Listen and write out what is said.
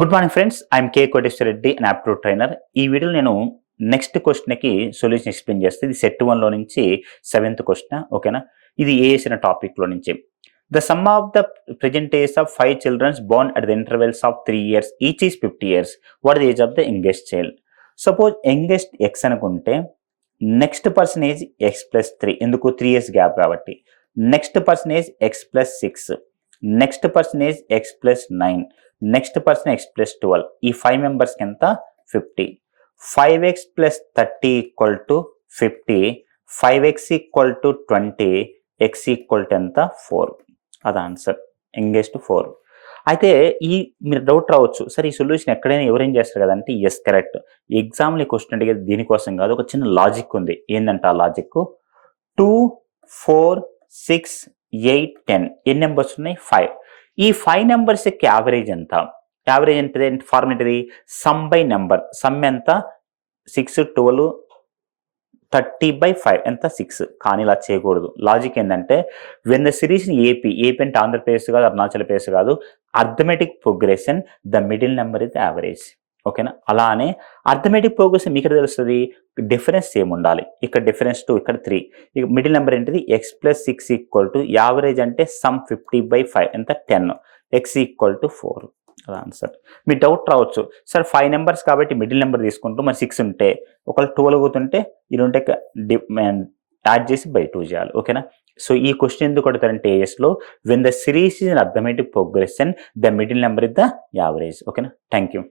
Good morning friends, I'm K Koteswara Reddy and aptitude trainer. ఈ వీడియోలో నేను నెక్స్ట్ క్వశ్చన్కి సొల్యూషన్ ఎక్స్ప్లెయిన్ చేస్తే ఇది సెట్ 1లో నుంచి 7th క్వశ్చన్. ఓకేనా, ఇది ఏసిన టాపిక్లో నుంచి. The sum of the present age of 5 childrens born at the intervals of 3 years each is 50 years. What the age of the youngest child? Suppose youngest x అనుకుంటే next person age x plus 3, ఎందుకు 3 years gap కాబట్టి. Next person age x plus 6, next person age x plus 9, next person x plus 12. ఈ 5 మెంబర్స్కి ఎంత? 50. 5x plus 30 equal to 50, 5x equal to 20, X equal to ఎంత? 4. అది answer, youngest 4. అయితే మీరు doubt రావచ్చు, సార్ ఈ సొల్యూషన్ ఎక్కడైనా ఎవరేం చేస్తారు కదంటే, ఎస్ కరెక్ట్. ఎగ్జామ్లో క్వశ్చన్ అడిగేది దీనికోసం కాదు, ఒక చిన్న లాజిక్ ఉంది. ఏంటంటే ఆ లాజిక్ 2, 4, 6, 8, 10 ఎన్ని నెంబర్స్ ఉన్నాయి? 5. ఈ 5 నెంబర్స్ యొక్క యావరేజ్ ఎంత? యావరేజ్ అంటే ఫార్ములా ఏంటిది? Sum by number. సమ్ ఎంత? 6, 12, 30/5 ఎంత? 6. కానీ ఇలా చేయకూడదు. లాజిక్ ఏంటంటే, వెన్ ద సిరీస్ ఏపీ అంటే ఆంధ్రప్రదేశ్ కాదు, అరుణాచల్ ప్రదేశ్ కాదు, arithmetic progression the middle number is the average. ఓకేనా, అలానే అర్థమెటిక్ ప్రోగ్రెషన్ మీకు తెలుస్తుంది, డిఫరెన్స్ సేమ్ ఉండాలి. ఇక్కడ డిఫరెన్స్ 2, ఇక్కడ 3. ఇక మిడిల్ నెంబర్ ఏంటిది? X plus 6 equal to average అంటే సమ్ 50/5 ఎంత? 10, ఎక్స్ ఈక్వల్ టు 4. అది ఆన్సర్. మీ డౌట్ రావచ్చు, సార్ 5 నెంబర్స్ కాబట్టి మిడిల్ నెంబర్ తీసుకుంటూ మరి 6 ఉంటే, ఒకవేళ 12 అవుతుంటే ఈ రెండే యాడ్ చేసి బై 2 చేయాలి. ఓకేనా, సో ఈ క్వశ్చన్ ఎందుకు కొడతారంటే ఏఎస్లో, when the series is arithmetic progression the middle number is the average. ఓకేనా, థ్యాంక్ యూ.